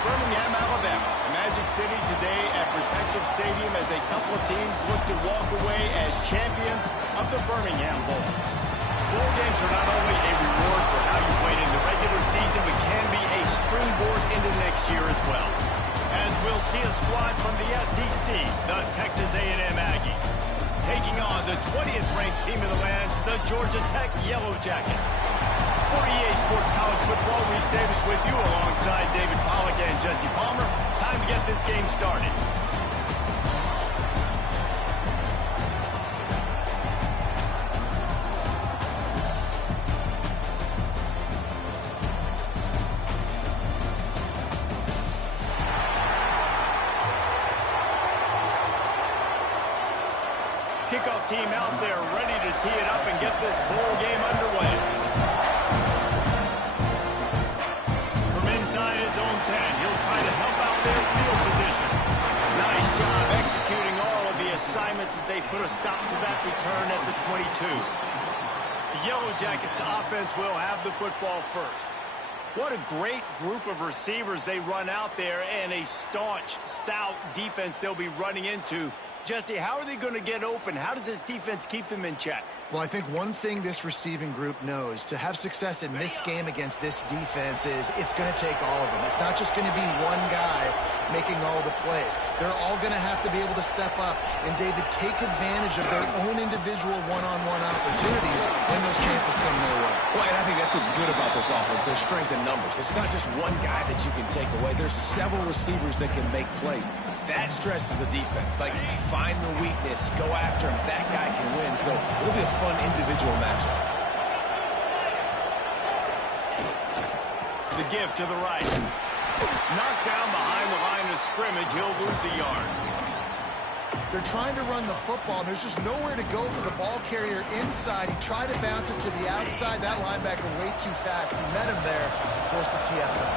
Birmingham, Alabama. The Magic City today at Protective Stadium as a couple of teams look to walk away as champions of the Birmingham Bowl. Bowl games are not only a reward for how you played in the regular season, but can be a springboard into next year as well. As we'll see a squad from the SEC, the Texas A&M Aggies, taking on the 20th ranked team in the land, the Georgia Tech Yellow Jackets. For EA Sports College Football, Reese Davis with you alongside David Pollack and Jesse Palmer. Time to get this game started. Kickoff team out there ready to tee it up and get this bowl game underway. From inside his own 10, he'll try to help out their field position. Nice job executing all of the assignments as they put a stop to that return at the 22. The Yellow Jackets offense will have the football first. What a great group of receivers they run out there, and a staunch, stout defense they'll be running into. Jesse, how are they going to get open? How does this defense keep them in check? Well, I think one thing this receiving group knows to have success in this game against this defense is it's going to take all of them. It's not just going to be one guy making all the plays. They're all going to have to be able to step up and, David, take advantage of their own individual one-on-one opportunities when those chances come their way. Well, and I think that's what's good about this offense, their strength in numbers. It's not just one guy that you can take away. There's several receivers that can make plays. That stresses the defense. Like, find the weakness, go after him. That guy can win. So it'll be a fun individual matchup. The give to the right. Knocked down behind the line of scrimmage. He'll lose a yard. They're trying to run the football. There's just nowhere to go for the ball carrier inside. He tried to bounce it to the outside. That linebacker way too fast. He met him there and forced the TFL.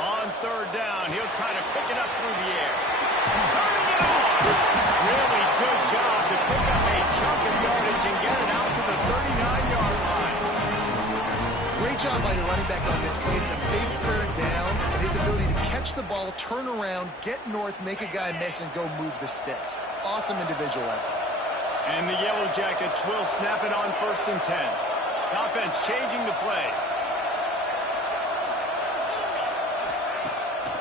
On third down, he'll try to pick it up through the air. Turning it on. Really good job to pick up a chunk of yardage and get it out to the 39-yard line. Great job by the running back on this play. It's a big third down, and his ability to catch the ball, turn around, get north, make a guy miss, and go move the sticks. Awesome individual effort. And the Yellow Jackets will snap it on 1st and 10. Offense changing the play.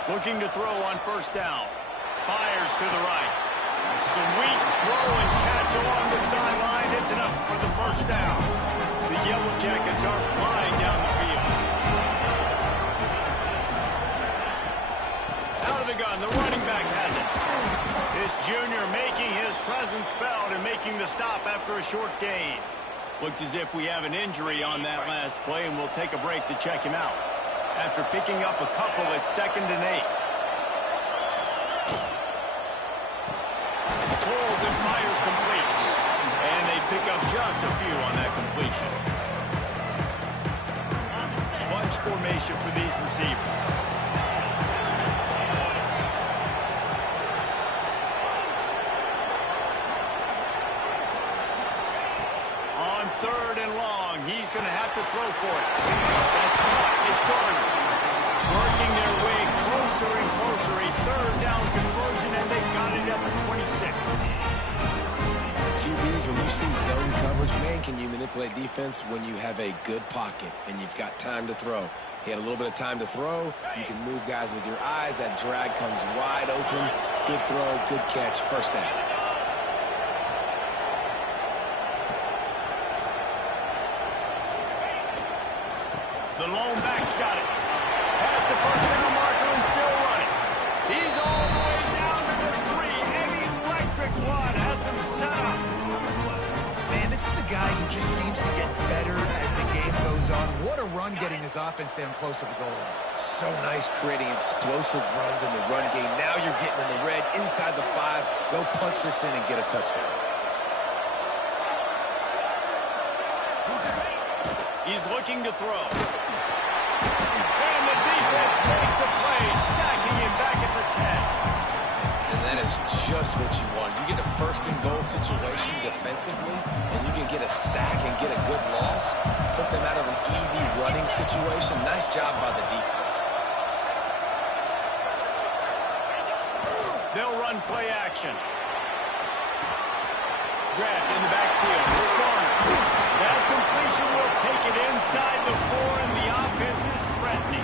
Looking to throw on 1st down. Fires to the right. Sweet throw and catch along the sideline. Hits it up for the 1st down. The Yellow Jackets are flying down the field. Out of the gun, the running back has it. This junior making his presence felt and making the stop after a short gain. Looks as if we have an injury on that last play, and we'll take a break to check him out. After picking up a couple at 2nd and 8. Pulls and fires complete. And they pick up just a few on that completion. Bunch formation for these receivers. On 3rd and long, he's going to have to throw for it. That's caught. It's Garner. Working their way closer and closer. A 3rd down conversion, and they've got it at the 26. QBs, when you see zone coverage, man, can you manipulate defense when you have a good pocket and you've got time to throw. He had a little bit of time to throw. You can move guys with your eyes. That drag comes wide open. Good throw, good catch, 1st down. The lone back's got it. Has the 1st down marker and still running. He's all the way down to the 3. An electric run has him set up. Man, this is a guy who just seems to get better as the game goes on. What a run getting his offense down close to the goal line. So nice creating explosive runs in the run game. Now you're getting in the red, inside the 5. Go punch this in and get a touchdown. He's looking to throw. And the defense makes a play, sacking him back at the 10. And that is just what you want. You get a first and goal situation defensively, and you can get a sack and get a good loss, put them out of an easy running situation. Nice job by the defense. They'll run play action. Grabbed in the backfield. It's gone. That completion will take it inside the 4, and the offense is threatening.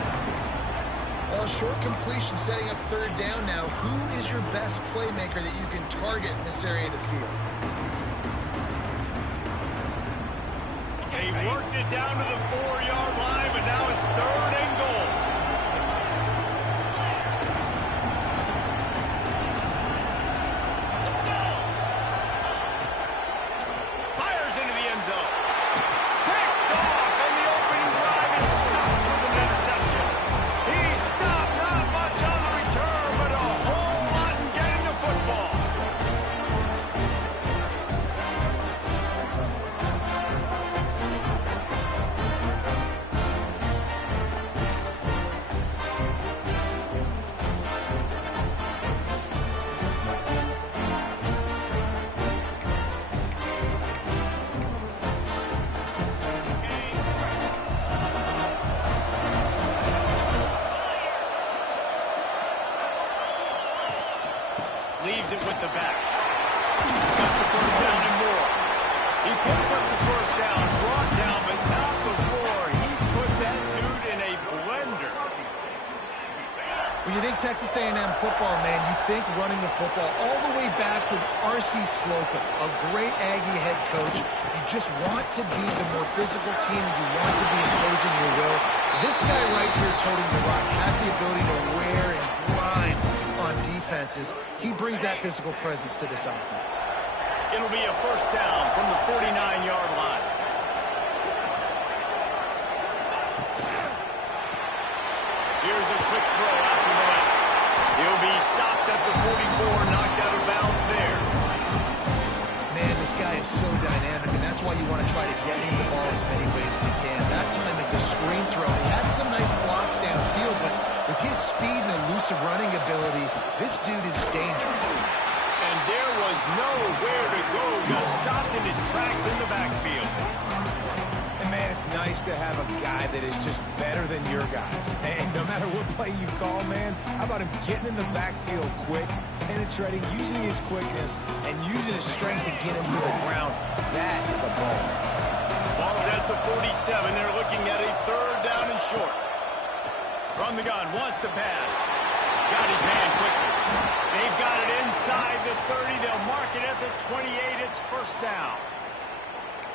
Well, short completion setting up third down now. Who is your best playmaker that you can target in this area of the field? They worked it down to the 4-yard line, but now it's third and goal. Fires into the end zone. Picked off, and the opening drive is stopped with an interception. He stopped, not much on the return, but a whole lot in getting the football. Leaves it with the back. Got the first down and more. He picks up the first down, brought down, but not before. He put that dude in a blender. When you think Texas A&M football, man, you think running the football all the way back to R.C. Slocum, a great Aggie head coach. You just want to be the more physical team. You want to be imposing your will. This guy right here toting the rock has the ability to wear and grind on defenses. He brings that physical presence to this offense. It'll be a first down from the 49-yard line. Here's a quick throw out to the left. He'll be stopped at the 44, knocked out of bounds there. Man, this guy is so dynamic, and that's why you want to try to get him the ball as many ways as you can. That time it's a screen throw. He had some nice blocks downfield, but with his speed and elusive running ability, this dude is dangerous. And there was nowhere to go, just stopped in his tracks in the backfield. And man, it's nice to have a guy that is just better than your guys. And no matter what play you call, man, how about him getting in the backfield quick, penetrating, using his quickness, and using his strength to get him to the ground. That is a ball. Ball's at the 47. They're looking at a third down and short. From the gun, wants to pass. Got his man quickly. They've got it inside the 30. They'll mark it at the 28. It's first down.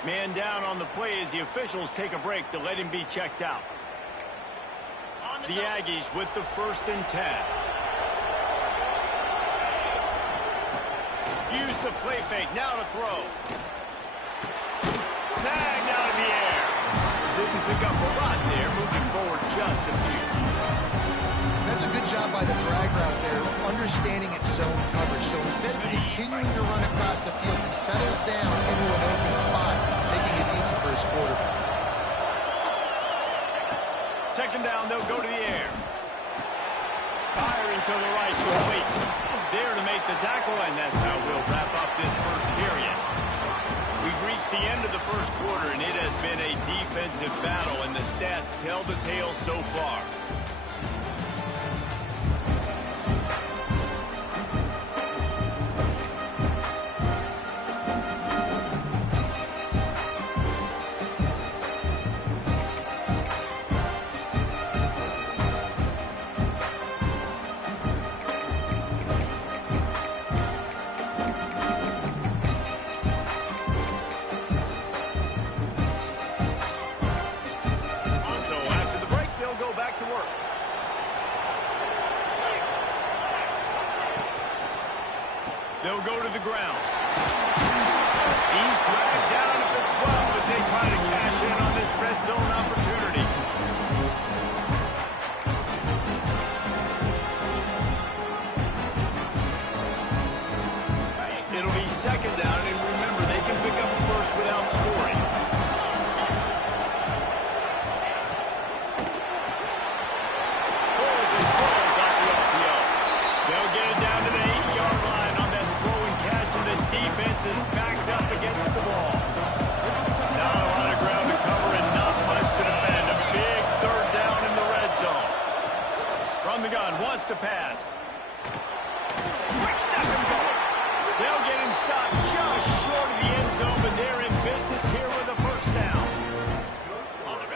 Man down on the play as the officials take a break to let him be checked out. The Aggies with the first and 10. Use the play fake. Now to throw. Tagged out of the air. Didn't pick up a lot there. Moving forward just a few. That's a good job by the drag route there, understanding its zone coverage. So instead of continuing to run across the field, he settles down into an open spot, making it easy for his quarterback. Second down, they'll go to the air. Firing to the right, complete. There to make the tackle, and that's how we'll wrap up this first period. We've reached the end of the first quarter, and it has been a defensive battle, and the stats tell the tale so far. They'll go to the ground. He's dragged down at the 12 as they try to cash in on this red zone opportunity. It'll be second down, and remember, they can pick up a first without scoring. Pulls and pulls off the RPO. They'll get it down to the 8-yard line on that throw and catch, and the is backed up against the wall. Not a lot of ground to cover and not much to defend. A big third down in the red zone. From the gun, wants to pass. Quick step and go. They'll get him stopped just short of the end zone, but they're in business here with a first down.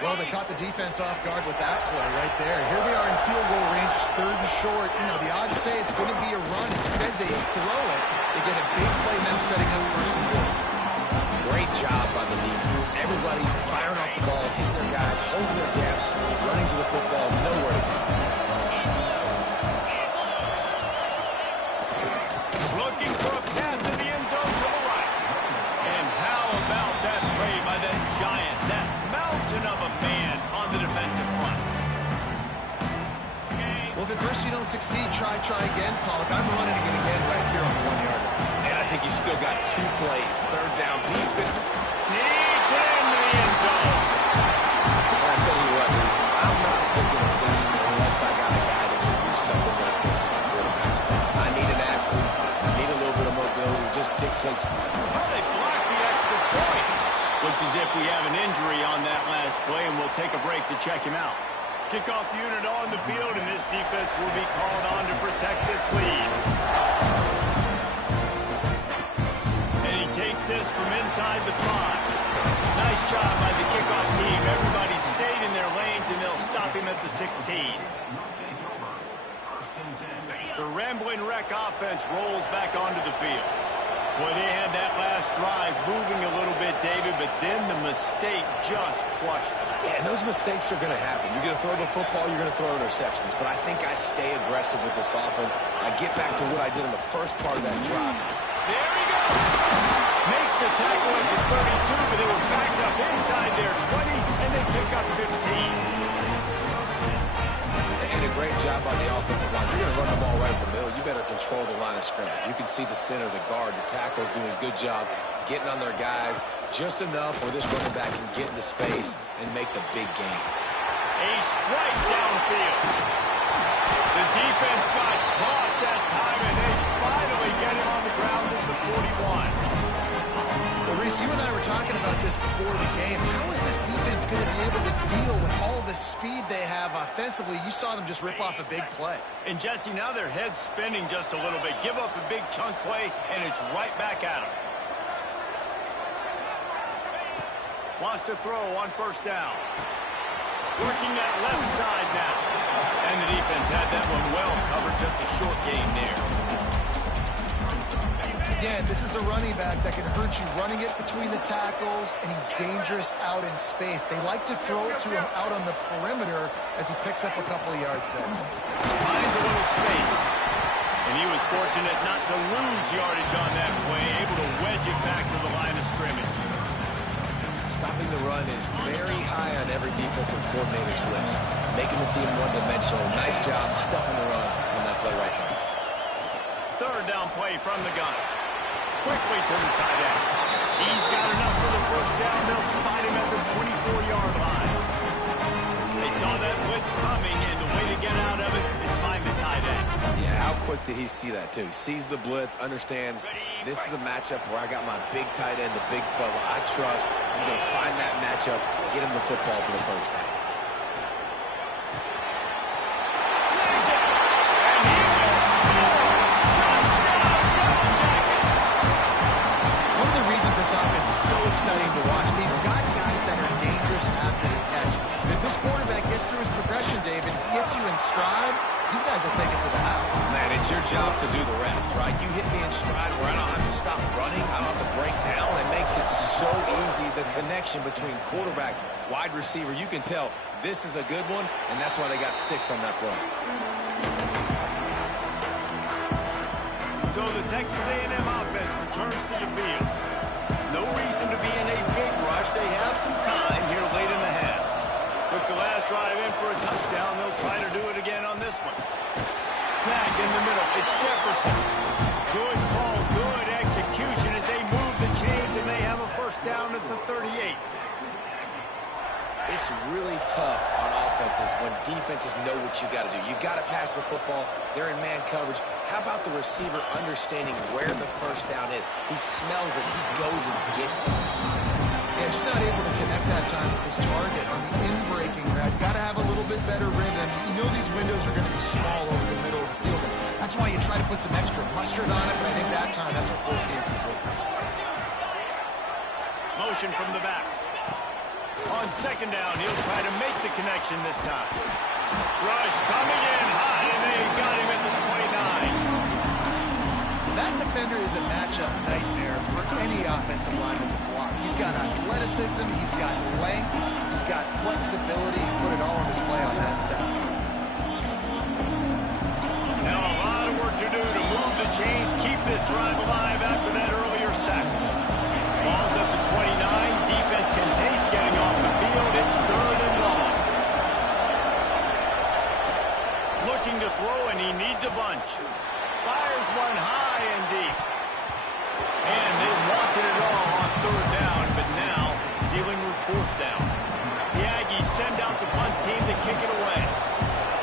Well, they caught the defense off guard with that play right there. Here they are in field goal range, third and short. You know, the odds say it's going to be a run. Instead, they throw it. They get a big play now setting up first and goal. Great job by the defense. Everybody firing off the ball, hitting their guys, holding their gaps, running to the football, nowhere to go. Looking for a path to the end zone to the right. And how about that play by that giant, that mountain of a man on the defensive front? Well, if at first you don't succeed, try again, Pollock. I'm running it again right here on the 1 yard line. And I think he's still got 2 plays. Third down, defense. Sneaks into the end zone. I'll tell you what, Reese, I'm not picking a team unless I got a guy that can do something like this in the quarterback's spot. I need an athlete. I need a little bit of mobility. It just dictates. Oh, they blocked the extra point. Looks as if we have an injury on that last play, and we'll take a break to check him out. Kickoff unit on the field, and this defense will be called on to protect this lead. And he takes this from inside the 5. Nice job by the kickoff team. Everybody stayed in their lanes, and they'll stop him at the 16. The rambling wreck offense rolls back onto the field. Well, they had that last drive moving a little bit, David, but then the mistake just crushed them. Yeah, and those mistakes are going to happen. You're going to throw the football, you're going to throw interceptions. But I think I stay aggressive with this offense. I get back to what I did in the first part of that drive. There he goes. Makes the tackle at the 32, but they were backed up inside their 20, and they pick up 15. And a great job on the offensive line. You're going to run the ball right up the middle. You better control the line of scrimmage. You can see the center, the guard, the tackle's doing a good job getting on their guys just enough where this running back can get into space and make the big game. A strike downfield. The defense got caught that time, and they finally get him on the ground at the 41. Well, Reese, you and I were talking about this before the game. How is this defense going to be able to deal with all the speed they have offensively? You saw them just rip off a big play. And, Jesse, now their head's spinning just a little bit. Give up a big chunk play, and it's right back at them. Wants to throw on first down. Working that left side now. And the defense had that one well covered. Just a short gain there. Again, this is a running back that can hurt you running it between the tackles, and he's dangerous out in space. They like to throw it to him out on the perimeter as he picks up a couple of yards there. Finds a little space. And he was fortunate not to lose yardage on that play, able to wedge it back to the line of scrimmage. Stopping the run is very high on every defensive coordinator's list. Making the team one-dimensional. Nice job stuffing the run on that play right there. Third down play from the gun. Quickly to the tight end. He's got enough for the first down. They'll spot him at the 24-yard line. They saw that blitz coming, and the way to get out of it is find the tight end. Yeah, how quick did he see that, too? He sees the blitz, understands this is a matchup where I got my big tight end, the big fella I trust. I'm going to find that matchup, get him the football for the first down. Snags it, and he will score. Touchdown, Yellow Jackets. One of the reasons this offense is so exciting to watch, they've got guys that are dangerous after the catch. And if this quarterback gets through his progression, David, gets you in stride, these guys will take it to the house. Man, it's your job to do the rest, right? You hit me in stride where I don't have to stop running. I don't have to break down. It makes it so easy, the connection between quarterback, wide receiver. You can tell this is a good one, and that's why they got 6 on that play. So the Texas A&M offense returns to the field. No reason to be in a big rush. They have some time here late in the half. Took the last drive in for a touchdown. They'll try to do it again on this one. Snagged in the middle. It's Jefferson. Good call, good execution as they move the chains, and they have a first down at the 38. It's really tough on offense offenses when defenses know what you got to do. You got to pass the football. They're in man coverage. How about the receiver understanding where the first down is? He smells it. He goes and gets it. Yeah, just not able to connect that time with his target. On the in-breaking route, got to have a little bit better rhythm. You know these windows are going to be small over the middle of the field. That's why you try to put some extra mustard on it, but I think that time that's what forced the incomplete. Motion from the back. On second down, he'll try to make the connection this time. Rush coming in high, and they got him at the 29. That defender is a matchup nightmare for any offensive lineman to block. He's got athleticism, he's got length, he's got flexibility. He put it all on display on that side. Now a lot of work to do to move the chains, keep this drive alive after that earlier sack. Ball's at the 29. Defense can taste getting off the field. It's third and long. Looking to throw, and he needs a bunch. Fires one high and deep. And they wanted it all on third down, but now dealing with fourth down. The Aggies send out the punt team to kick it away.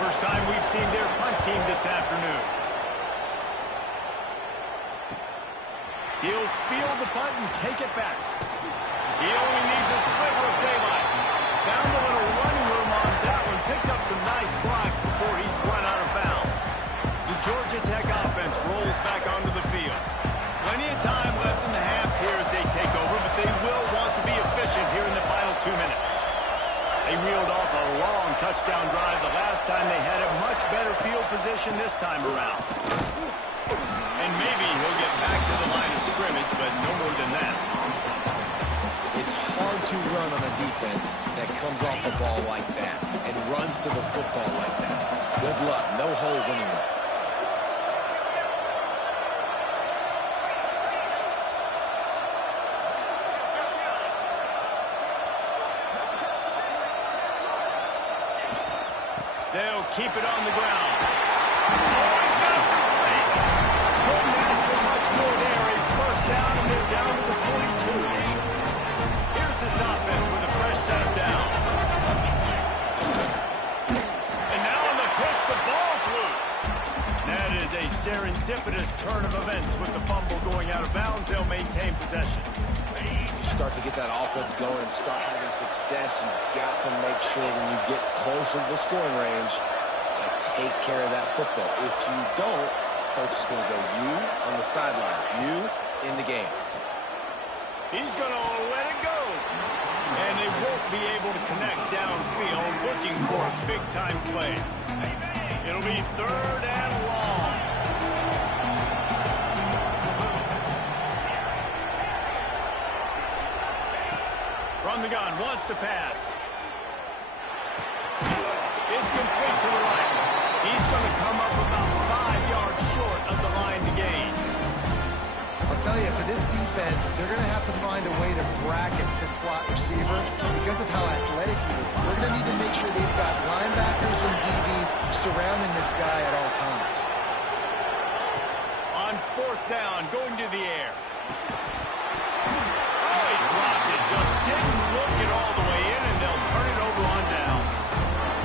First time we've seen their punt team this afternoon. He'll field the punt and take it back. He only needs a sliver of daylight. Found a little running room on that one. Picked up some nice blocks before he's run out of bounds. The Georgia Tech offense rolls back onto the field. Plenty of time left in the half here as they take over, but they will want to be efficient here in the final 2 minutes. They reeled off a long touchdown drive the last time. They had a much better field position this time around. And maybe he'll get back to the line of scrimmage, but no more than that. It's hard to run on a defense that comes off the ball like that and runs to the football like that. Good luck. No holes anywhere. They'll keep it on the ground. Oh, he's got some space. Couldn't ask for much more there. A first down, and they're down to the 42. Here's this offense with a fresh set of downs. And now on the pitch, the ball's loose. That is a serendipitous turn of events with the fumble going out of bounds. They'll maintain possession. You start to get that offense going and start having success, you've got to make sure when you get closer to the scoring range, take care of that football. If you don't, coach is going to go you on the sideline, you in the game. He's going to let it go. And they won't be able to connect downfield, looking for a big-time play. It'll be third and long. From the gun, wants to pass. It's complete to the right. He's going to come up about 5 yards short of the line to gain. I'll tell you, for this defense, they're going to have to find a way to bracket this slot receiver because of how athletic he is. They're going to need to make sure they've got linebackers and DBs surrounding this guy at all times. On fourth down, going to the air. Oh, he dropped it. Just didn't look it all the way in, and they'll turn it over on down.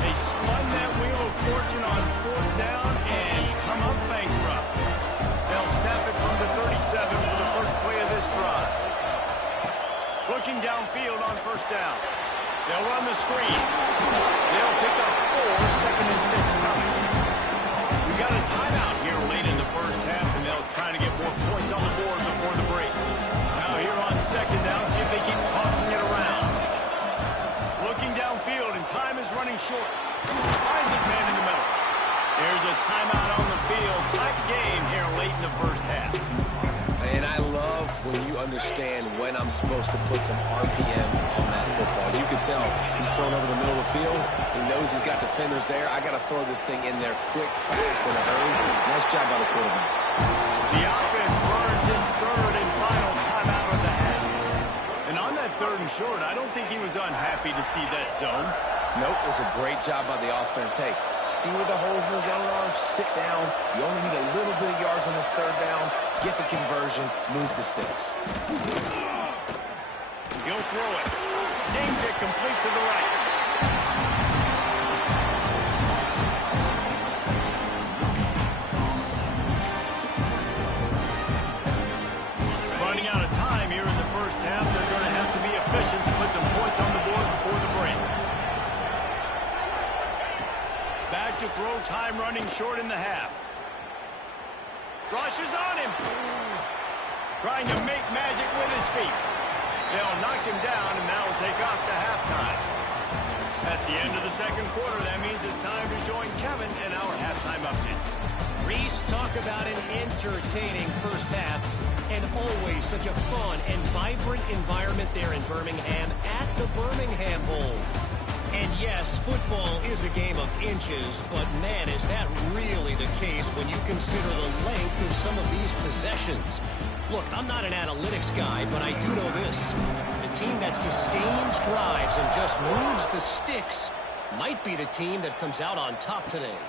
They spun that wheel of fortune on fourth down and come up bankrupt. They'll snap it from the 37 for the first play of this drive. Looking downfield on first down. They'll run the screen. They'll pick up 4, second and 6 coming. We got a timeout here late in the first half, and they'll try to get more points on the board before the break. Now here on second down, see if they keep tossing it around. Looking downfield, and time is running short. Finds his man in the middle. There's a timeout on the field. Tight game here late in the first half. And I love when you understand when I'm supposed to put some RPMs on that football. You can tell he's thrown over the middle of the field. He knows he's got defenders there. I got to throw this thing in there quick, fast, in a hurry. Nice job by the quarterback. The offense burns his third and final timeout of the half. And on that third and short, I don't think he was unhappy to see that zone. Nope, it was a great job by the offense. Hey, see where the holes in the zone are? Sit down. You only need a little bit of yards on this third down. Get the conversion. Move the sticks. He'll throw it. Seems it complete to the right. Back to throw, time running short in the half. Rushes on him. Trying to make magic with his feet. They'll knock him down, and that will take us to halftime. That's the end of the second quarter. That means it's time to join Kevin in our halftime update. Reese, talk about an entertaining first half, and always such a fun and vibrant environment there in Birmingham at the Birmingham Bowl. And yes, football is a game of inches, but man, is that really the case when you consider the length of some of these possessions. Look, I'm not an analytics guy, but I do know this. The team that sustains drives and just moves the sticks might be the team that comes out on top today.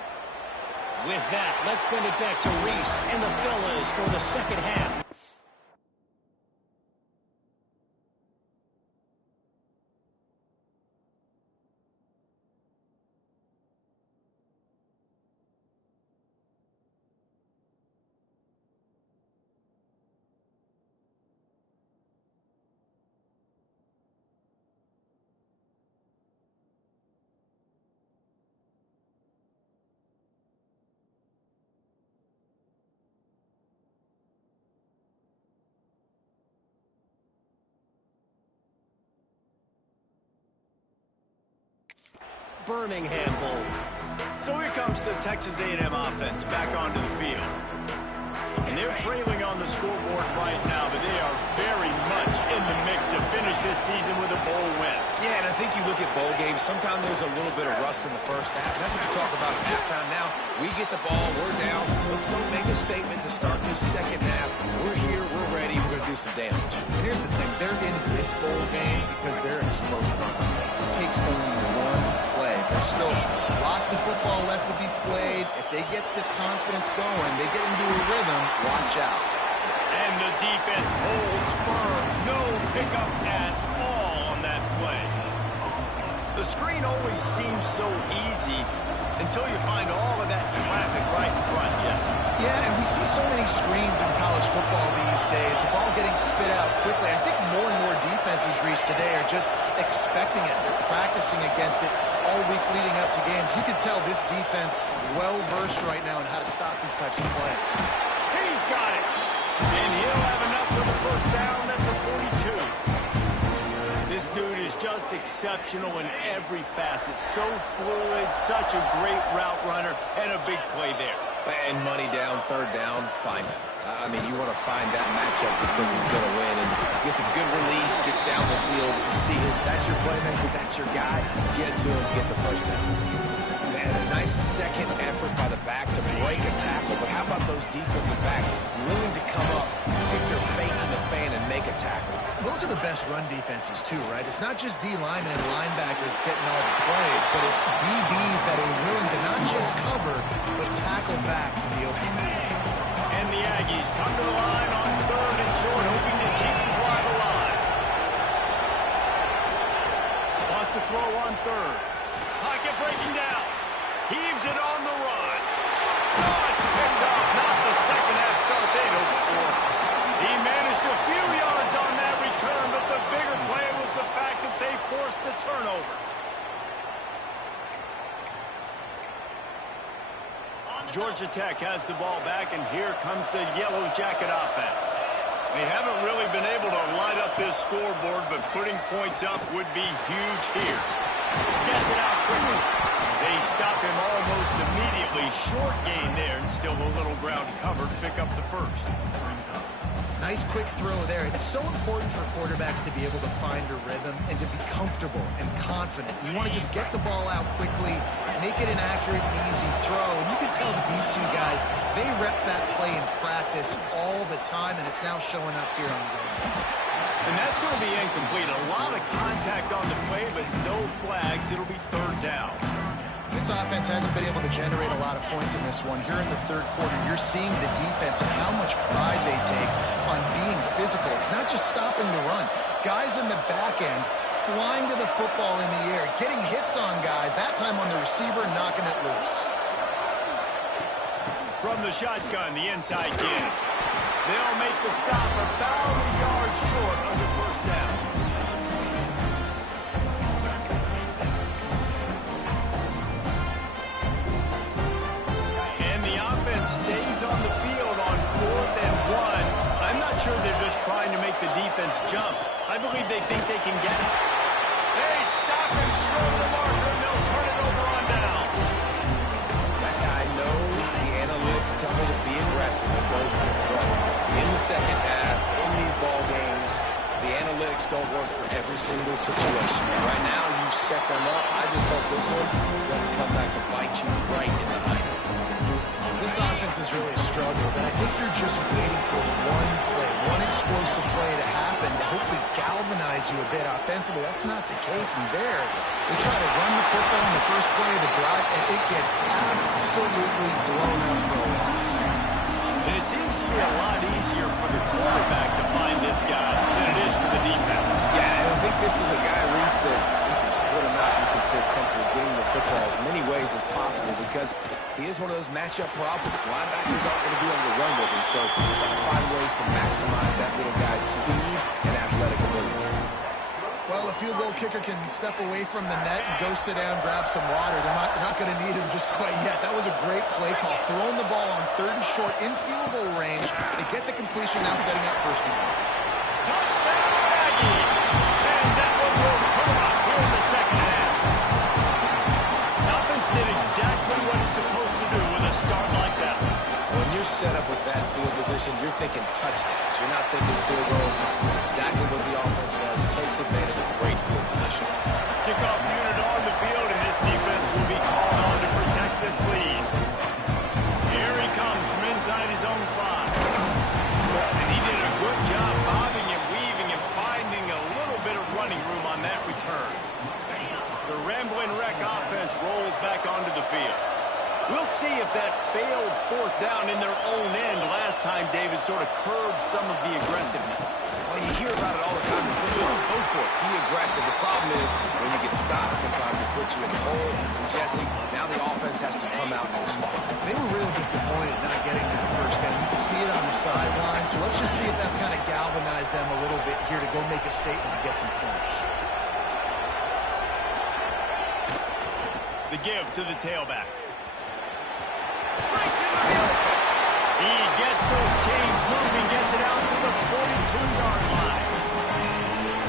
With that, let's send it back to Reese and the fellas for the second half. Birmingham Bowl. So here comes the Texas A&M offense back onto the field. And they're trailing on the scoreboard right now, but they are very much in the mix to finish this season with a bowl win. Yeah, and I think you look at bowl games, sometimes there's a little bit of rust in the first half. That's what you talk about at halftime now. We get the ball, we're down. Let's go make a statement to start this second half. We're here, we're ready, we're going to do some damage. And here's the thing. They're in this bowl game because they're explosive on offense. It takes only one play. There's still lots of football left to be played. If they get this confidence going, they get into a rhythm, watch out. And the defense holds firm. No pickup at all on that play. The screen always seems so easy until you find all of that traffic right in front, Jesse. Yeah, and we see so many screens in college football these days. The ball getting spit out quickly. I think more and more defenses, Reese, today are just expecting it. They're practicing against it all week leading up to games. You can tell this defense well-versed right now on how to stop these types of plays. He's got it. And he'll have enough for the first down. That's a 42. This dude is just exceptional in every facet. So fluid, such a great route runner, and a big play there. And money down, third down, find him. I mean, you want to find that matchup because he's going to win. And gets a good release, gets down the field. You see that's your playmaker, that's your guy. Get it to him, get the first down. Man, a nice second effort by the back to break a tackle. But how about those defensive backs willing to come up, stick their face in the fan, and make a tackle? Those are the best run defenses, too, right? It's not just D linemen and linebackers getting all the plays, but it's DBs that are willing to not just cover, but tackle backs in the open field. And the Aggies come to the line on third and short, hoping to keep the drive alive. Wants to throw on third. Pocket breaking down. Heaves it on the run. Oh, it's picked up. Not the second half start they'd hoped for. He managed a few yards on that return, but the bigger play was the fact that they forced the turnover. Georgia Tech has the ball back, and here comes the Yellow Jacket offense. They haven't really been able to light up this scoreboard, but putting points up would be huge here. Gets it out quickly. They stop him almost immediately. Short gain there, and still a little ground cover to pick up the first. Nice quick throw there. It's so important for quarterbacks to be able to find a rhythm and to be comfortable and confident. You want to just get the ball out quickly, make it an accurate and easy throw. And you can tell that these two guys, they rep that play in practice all the time, and it's now showing up here on game. And that's going to be incomplete. A lot of contact on the play, but no flags. It'll be third down. This offense hasn't been able to generate a lot of points in this one. Here in the third quarter, you're seeing the defense and how much pride they take on being physical. It's not just stopping the run. Guys in the back end flying to the football in the air, getting hits on guys, that time on the receiver, knocking it loose. From the shotgun, the inside give. They'll make the stop about a yard short of the first down. the defense jump. I believe they think they can get it. They stop him short of the marker, and they'll turn it over on down. I know the analytics tell me to be aggressive and go for it, but in the second half, in these ball games, the analytics don't work for every single situation. And right now, you set them up. I just hope this one doesn't come back to bite you right in the eye. This offense has really struggled, and I think you're just waiting for one play, one explosive play to happen to hopefully galvanize you a bit offensively. That's not the case in there. They try to run the football in the first play of the drive, and it gets absolutely blown up for a loss. And it seems to be a lot easier for the quarterback to find this guy than it is for the defense. Yeah, and I think this is a guy, Reese, that you can split him out. You can feel comfortable getting the football as many ways as possible because he is one of those matchup problems. Linebackers aren't going to be able to run with him, so try to find ways to maximize that little guy's speed and athletic ability. Well, a field goal kicker can step away from the net and go sit down, grab some water. They're not going to need him just quite yet. That was a great play call. Throwing the ball on 3rd and short in field goal range. They get the completion, now setting up first and goal. Touchdown, Aggies! And that one will come up here in the second half. Offense did exactly what it's supposed to do with a start like that. When you're set up with that field position, you're thinking touchdowns. You're not thinking field goals. It's exactly what the offense does. It takes advantage of great field position. Kickoff unit on the field, and this defense will be called on to protect this lead. Here he comes from inside his own 5. And he did a good job bobbing and weaving and finding a little bit of running room on that return. The Ramblin' Wreck offense rolls back onto the field. We'll see if that failed 4th down in their own end last time, David, sort of curbed some of the aggressiveness. Well, you hear about it all the time in football. Go for it. Be aggressive. The problem is when you get stopped, sometimes it puts you in the hole. And Jesse, now the offense has to come out and respond. They were really disappointed not getting that first down. You could see it on the sideline. So let's just see if that's kind of galvanized them a little bit here to go make a statement and get some points. The give to the tailback. Breaks into the open. He gets those chains moving, gets it out to the 42-yard line.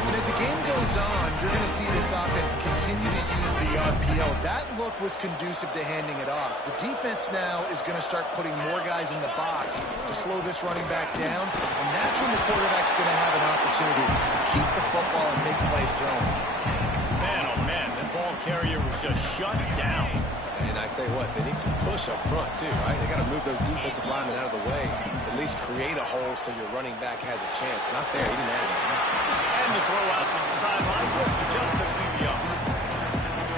And as the game goes on, you're going to see this offense continue to use the RPO. That look was conducive to handing it off. The defense now is going to start putting more guys in the box to slow this running back down, and that's when the quarterback's going to have an opportunity to keep the football and make plays thrown. Man, oh man, that ball carrier was just shut down. And I tell you what, they need some push up front, too, right? They got to move those defensive linemen out of the way. At least create a hole so your running back has a chance. Not there. He didn't have it. And the throw out to the sidelines with just a few yards.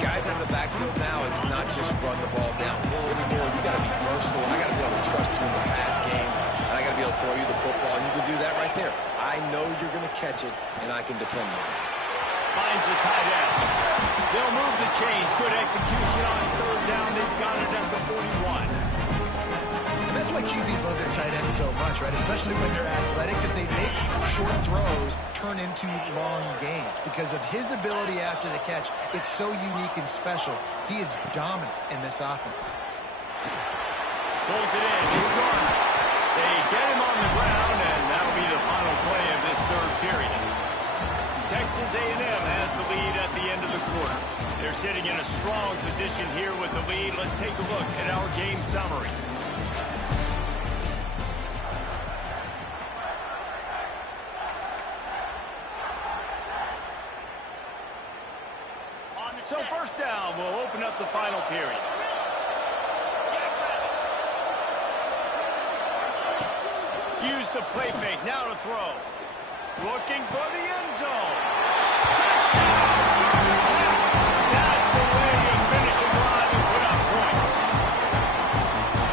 Guys out of the backfield now, it's not just run the ball downhill anymore. You got to be versatile. I got to be able to trust you in the pass game. And I got to be able to throw you the football. And you can do that right there. I know you're going to catch it, and I can depend on it. Finds the tight end. They'll move the chains. Good execution on 3rd down. They've got it at the 41. And that's why QBs love their tight ends so much, right? Especially when they're athletic, because they make short throws turn into long gains. Because of his ability after the catch, it's so unique and special. He is dominant in this offense. Pulls it in. He's gone. They get him on the ground, and that'll be the final play of this 3rd period. Texas A&M has the lead at the end of the quarter. They're sitting in a strong position here with the lead. Let's take a look at our game summary. So 1st down will open up the final period. Use the play fake. Now to throw. Looking for the end zone. Touchdown, Georgia Tech. That's the way you finish a drive and put up points.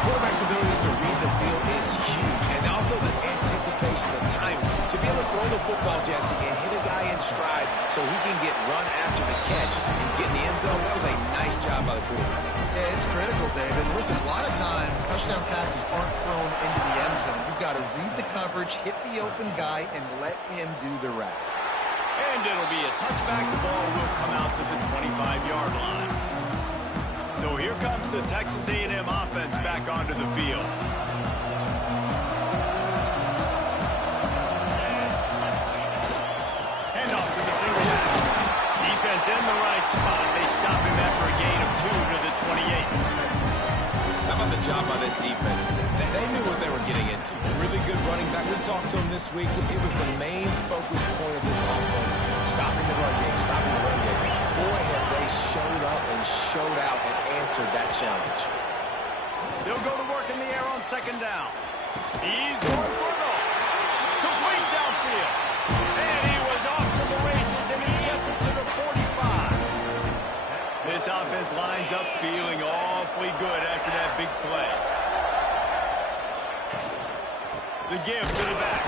Quarterback's abilities to read the field is huge. And also the anticipation, the time to be able to throw the football, Jesse, and hit a guy in stride so he can get run after the catch and get in the end zone. That was a nice job by the quarterback. Yeah, it's critical, David. Listen, a lot of times touchdown passes aren't thrown into the end zone. You've got to read the coverage, hit the open guy, and let him do the rest. And it'll be a touchback. The ball will come out to the 25-yard line. So here comes the Texas A&M offense back onto the field. good running back. We talked to him this week. It was the main focus point of this offense, stopping the run game, stopping the run game. Boy, have they showed up and showed out and answered that challenge. They'll go to work in the air on second down. He's going for it all. Complete downfield. And he was off to the races, and he gets it to the 45. This offense lines up feeling awfully good after that big play. The give to the back.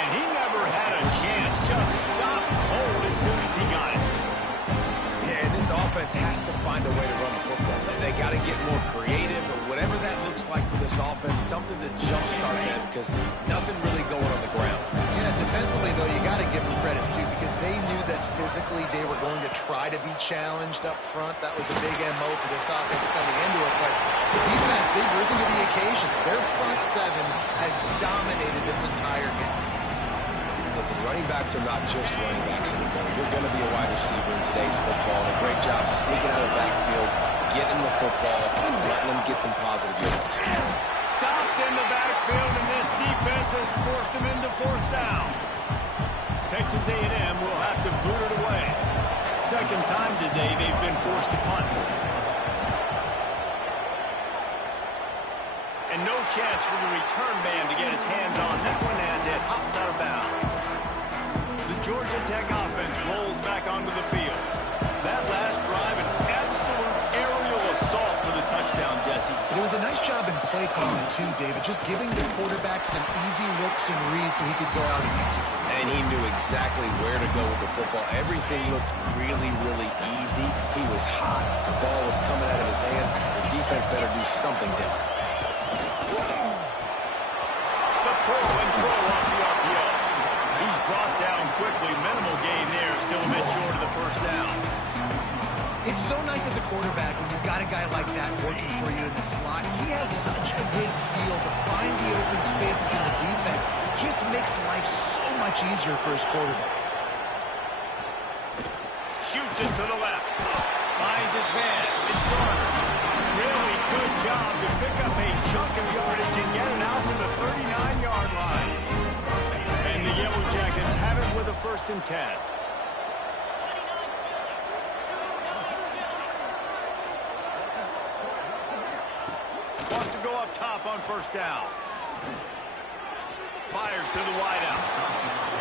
And he never had a chance. Just stopped cold as soon as he got it. Yeah, and this offense has to find a way to run the football. They got to get more creative, or whatever that looks like for this offense, something to jumpstart them, because nothing really going on the ground. Yeah, defensively, though, you got to give them credit, too, because they knew that physically they were going to try to be challenged up front. That was a big MO for this offense coming into it. But the defense, they've risen to the occasion. Their front seven has dominated this entire game. Listen, running backs are not just running backs anymore. You're going to be a wide receiver in today's football. And a great job sneaking out of the backfield, getting the football, and letting them get some positive yards. Stopped in the backfield, and this defense has forced him into fourth down. Texas A&M will have to boot it away. Second time today they've been forced to punt. And no chance for the return man to get his hands on that one as it hops out of bounds. The Georgia Tech offense rolls back onto the field. That last drive, an absolute aerial assault for the touchdown, Jesse. But it was a nice job in play calling, too, David, just giving the quarterback some easy looks and reads so he could go out and execute. And he knew exactly where to go with the football. Everything looked really, really easy. He was hot. The ball was coming out of his hands. The defense better do something different. The pull and throw off the RPO. He's brought down quickly. Minimal gain there. Still a bit short of the first down. It's so nice as a quarterback when you've got a guy like that working for you in the slot. He has such a good feel to find the open spaces in the defense. Just makes life so much easier for his quarterback. Shoots it to the left. Finds his man. It's Garner. Really good job to pick up a chunk of yardage and get it out to the 39-yard line. And the Yellow Jackets have it with a 1st and 10. Wants to go up top on first down. Fires to the wideout.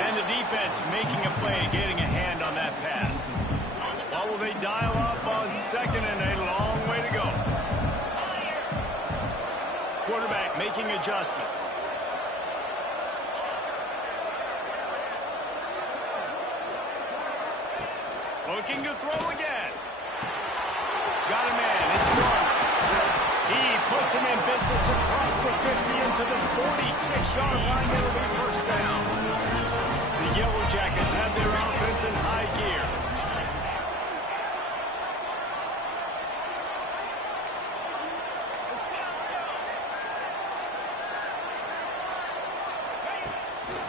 And the defense making a play, getting a hand on that pass. Well, will they dial up on second and a long way to go? Quarterback making adjustments. Looking to throw again. Got a man. It's Garner. He puts him in business across the 50 into the 46-yard line. That'll be first down. The Yellow Jackets have their offense in high gear.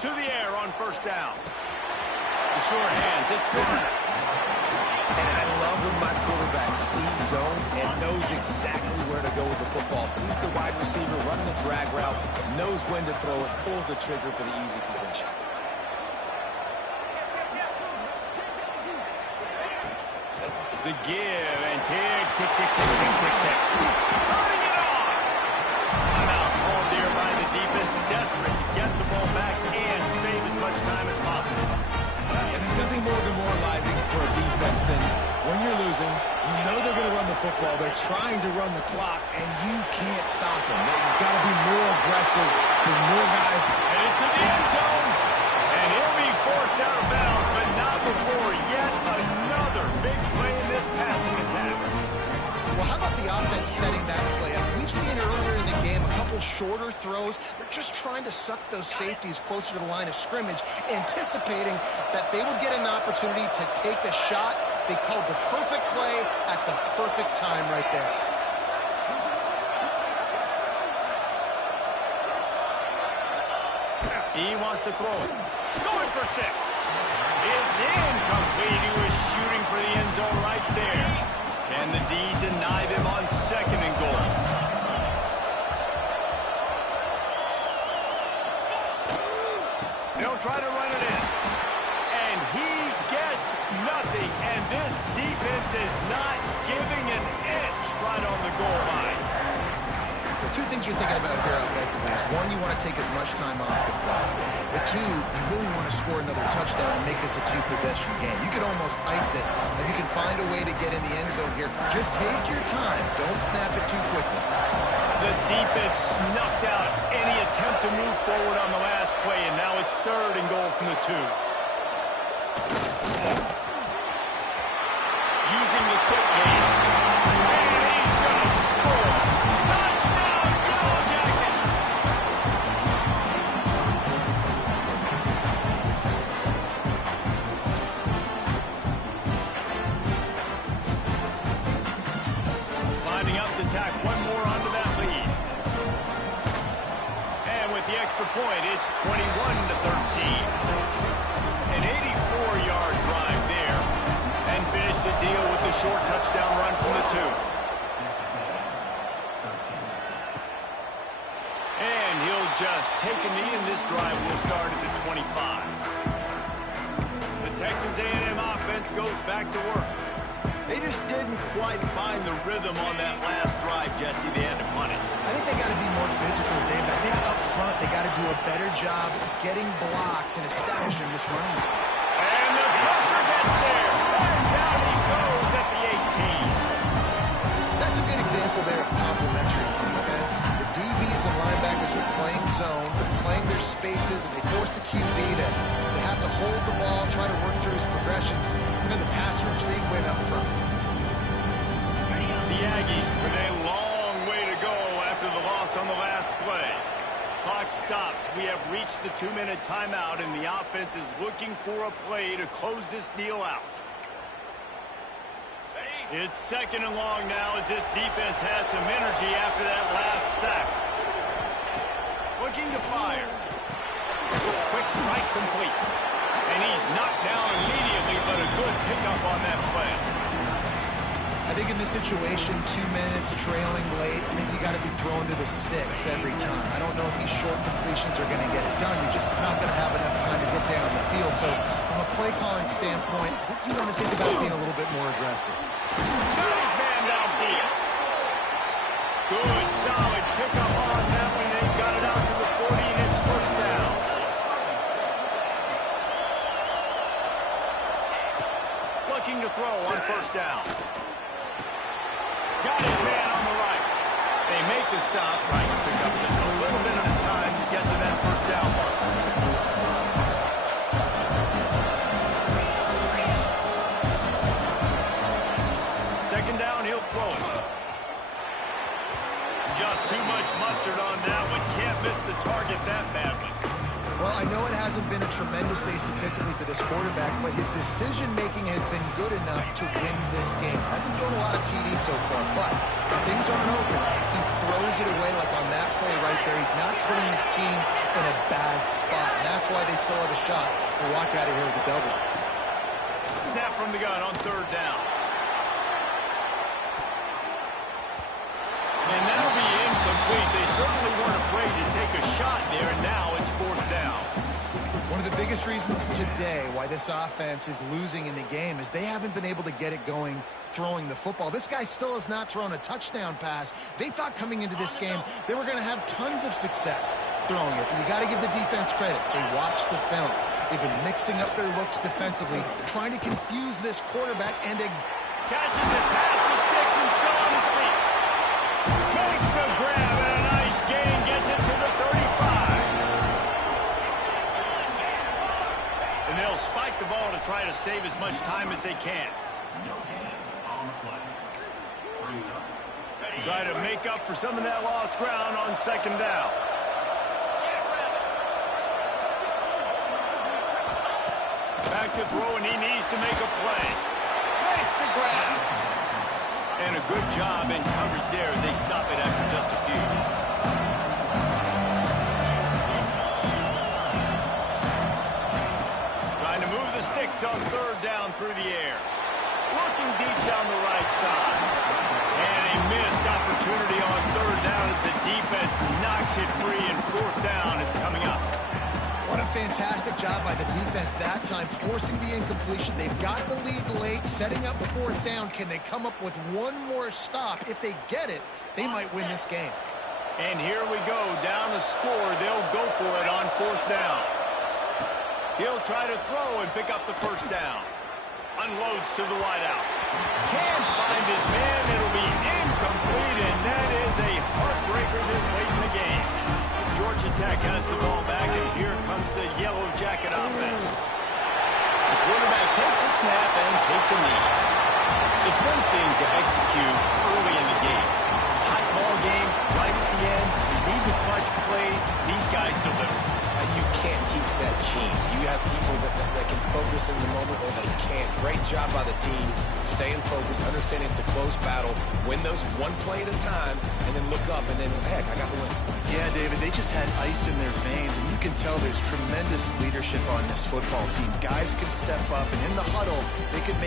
To the air on first down. The short hands. It's Garner. And I love when my quarterback sees zone and knows exactly where to go with the football. Sees the wide receiver running the drag route, knows when to throw it, pulls the trigger for the easy completion. The give and tick, tick, tick, tick, tick, tick, tick. Turning it on. I'm out called there by the defense, desperate to get the ball back and save as much time as possible. And there's nothing more demoralizing for a defense than when you're losing, you know they're going to run the football. They're trying to run the clock, and you can't stop them. You've got to be more aggressive with more guys. Headed to the end zone, and he'll be forced out of bounds, but not before yet another big play in this passing attack. Well, how about the offense setting that play up? We've seen earlier in the game a couple shorter throws. They're just trying to suck those safeties closer to the line of scrimmage, anticipating that they would get an opportunity to take a shot. They called the perfect play at the perfect time right there. He wants to throw it. Going for 6. It's incomplete. He was shooting for the end zone right there. Can the D deny them on 2nd and goal? They'll try to run it in. And he gets nothing. And this defense is not giving an inch right on the goal line. Well, two things you're thinking about here offensively is, one, you want to take as much time off the clock. But two, you really want to score another touchdown and make this a two-possession game. You could almost ice it. If you can find a way to get in the end zone here, just take your time. Don't snap it too quickly. The defense snuffed out any attempt to move forward on the last play, and now it's 3rd and goal from the 2. Using the quick game. And he's going to score. Touchdown, Yellow Jackets! Lining up to tack one more onto that lead. And with the extra point, it's 21-13. An 84-yard drive there. And finish the deal with the short touchdown run from the 2. And he'll just take a knee, and this drive will start at the 25. The Texas A&M offense goes back to work. They just didn't quite find the rhythm on that last drive, Jesse. They had to punt it. I think they got to be more physical, Dave. I think up front they got to do a better job getting blocks and establishing this running. And the pressure gets there. And down he goes at the 18. That's a good example there of complementary defense. The DBs and linebackers are playing zone, they're playing their spaces, and they force the QB to have to hold the ball, try to work through his progressions, and then the pass rush, they win up front. The Aggies with a long way to go after the loss on the last play. Clock stops. We have reached the 2-minute timeout, and the offense is looking for a play to close this deal out. It's 2nd and long now as this defense has some energy after that last sack. Looking to fire. Quick strike complete. And he's knocked down immediately, but a good pickup on that play. I think in this situation, 2 minutes, trailing late, I think you got to be thrown to the sticks every time. I don't know if these short completions are going to get it done. You're just not going to have enough time to get down the field. So from a play calling standpoint, I think you want to think about being a little bit more aggressive. Got his man downfield. Good, solid pickup on that one. They got it out to the 40, and it's 1st down. Looking to throw on 1st down. Got his man on the right. They make the stop, trying to pick up just a little bit at a time to get to that 1st down mark. Second down, he'll throw it. Just too much mustard on that one. Can't miss the target that badly. Well, I know it hasn't been a tremendous day statistically for this quarterback, but his decision-making has been good enough to win this game. Hasn't thrown a lot of TDs so far, but if things aren't open, he throws it away like on that play right there. He's not putting his team in a bad spot, and that's why they still have a shot to walk out of here with a W. Snap from the gun on 3rd down. And that'll be incomplete. They certainly weren't afraid to take a shot there, and now it's 4th down. One of the biggest reasons today why this offense is losing in the game is they haven't been able to get it going throwing the football. This guy still has not thrown a touchdown pass. They thought coming into this game they were going to have tons of success throwing it. But you got to give the defense credit. They watched the film. They've been mixing up their looks defensively, trying to confuse this quarterback, and catches it past the sticks and still on his feet. Makes the grab and a nice gain, gets it to the 35. And they'll spike the ball to try to save as much time as they can. Try to make up for some of that lost ground on 2nd down. Back to throw, and he needs to make a play. Makes the grab. And a good job in coverage there as they stop it after just a few. Trying to move the sticks on 3rd down through the air. Looking deep down the right side. And a missed opportunity on 3rd down as the defense knocks it free, and 4th down is coming up. what a fantastic job by the defense that time, forcing the incompletion. They've got the lead late, setting up 4th down. Can they come up with one more stop? If they get it, they might win this game. And here we go, down to score. They'll go for it on 4th down. He'll try to throw and pick up the 1st down. Unloads to the wideout. Can't find his man. It'll be incomplete, and that is a heartbreaker this late in the game. Georgia Tech has the ball back, and here comes the Yellow Jacket offense. The quarterback takes a snap and takes a knee. It's one thing to execute early in the game. Tight ball game, right at the end. You need the clutch plays. These guys deliver. You can't teach that gene. You have people that can focus in the moment or they can't. Great job by the team, staying focused, understanding it's a close battle, win those one play at a time, and then look up and then, heck, I got the win. Yeah, David, they just had ice in their veins, and you can tell there's tremendous leadership on this football team. Guys can step up, and in the huddle, they could make